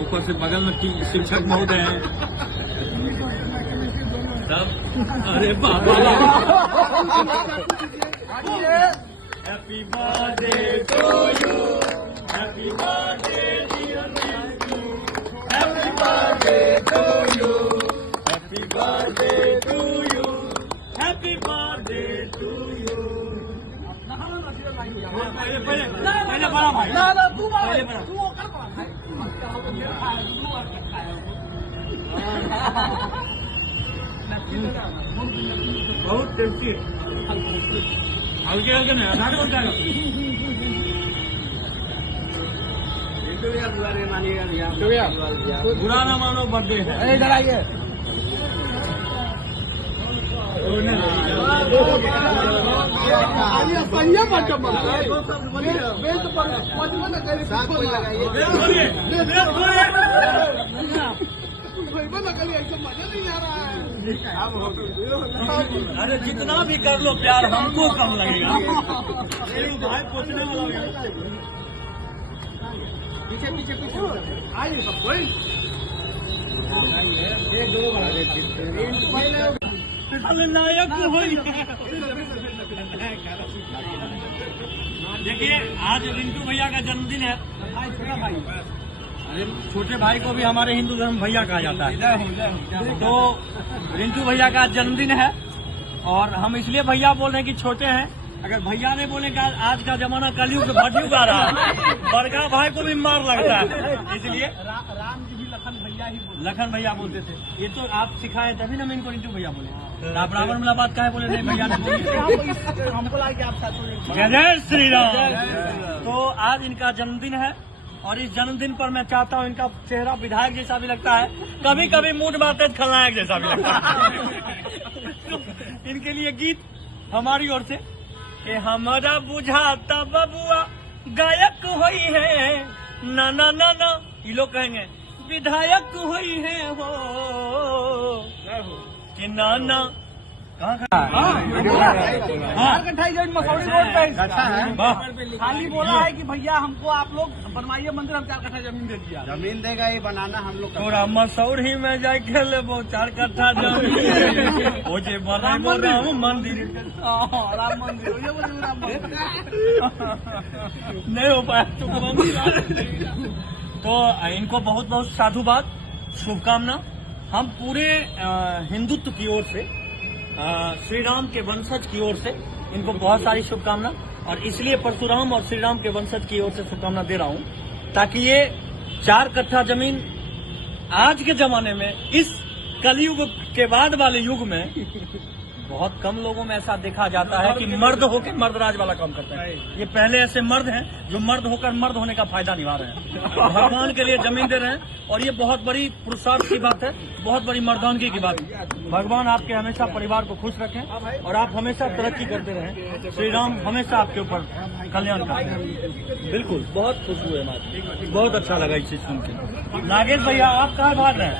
ऊपर से बगल में शिक्षक महोदय हैं सब। अरे बाबा happy birthday to you, happy birthday dear Rinku, happy birthday to you, happy birthday to you, happy birthday to you. पहले बड़ा भाई तू पहले बड़ा बहुत टेस्टी है। हल्के हल्के नहीं आधा हो जाएगा। बुरा ना मानो बर्थडे है। इधर आइए। अरे जितना भी कर लो प्यार हमको कम लगेगा। भाई पूछने वाला पीछे पीछे पीछे आइए सब कोई नायक देखिए आज रिंटू भैया का जन्मदिन है। अरे छोटे भाई को भी हमारे हिंदू धर्म भैया कहा जाता है। तो रिंटू भैया का जन्मदिन है और हम इसलिए भैया बोल रहे हैं कि छोटे हैं। अगर भैया ने बोले कि आज का जमाना कलयुग भटयुग आ रहा है, बड़का भाई को भी मार लगता है, इसलिए राम जी भी लखन भैया बोलते थे। ये तो आप सिखाए तभी ना मैं इनको रिंटू भैया बोले। आप रावण मुलाकात का है बोले नहीं भैया ने बोले हमको लाके आप साथ। जय श्री राम। तो आज इनका जन्मदिन है और इस जन्मदिन पर मैं चाहता हूँ इनका चेहरा विधायक जैसा भी लगता है, कभी कभी मूड मारते खलनायक जैसा भी लगता है। तो इनके लिए गीत हमारी ओर से कि हमारा बुझाता बबुआ गायक हुई है ना ना ना ना, ये लोग कहेंगे विधायक हुई है हो कि ना ना। खाली बोला है कि भैया हमको आप लोग बनवाइए मंदिर, हम 4 कट्ठा जमीन दे दिया। जमीन देगा ये बनाना हम लोग थोड़ा मसौरी में जाए खेले वो 4 कट्ठा जमीन वो जे बना मंदिर राम मंदिर नहीं हो पाया तो इनको बहुत बहुत साधुवाद शुभकामना। हम पूरे हिंदुत्व की ओर से श्री राम के वंशज की ओर से इनको बहुत सारी शुभकामना और इसलिए परशुराम और श्री राम के वंशज की ओर से शुभकामना दे रहा हूं ताकि ये 4 कट्ठा जमीन आज के जमाने में इस कलयुग के बाद वाले युग में बहुत कम लोगों में ऐसा देखा जाता है कि मर्द होकर मर्दराज वाला काम करते हैं। ये पहले ऐसे मर्द हैं जो मर्द होकर मर्द होने का फायदा निभा रहे हैं, भगवान के लिए जमीन दे रहे हैं और ये बहुत बड़ी पुरुषार्थ की बात है, बहुत बड़ी मर्दानगी की बात है। भगवान आपके हमेशा परिवार को खुश रखें और आप हमेशा तरक्की करते रहें। श्री राम हमेशा आपके ऊपर कल्याण करें। बिल्कुल बहुत खुश हुए, बहुत अच्छा लगा इस चीज सुन के। नागेश भैया आप कहाँ भाग रहे हैं?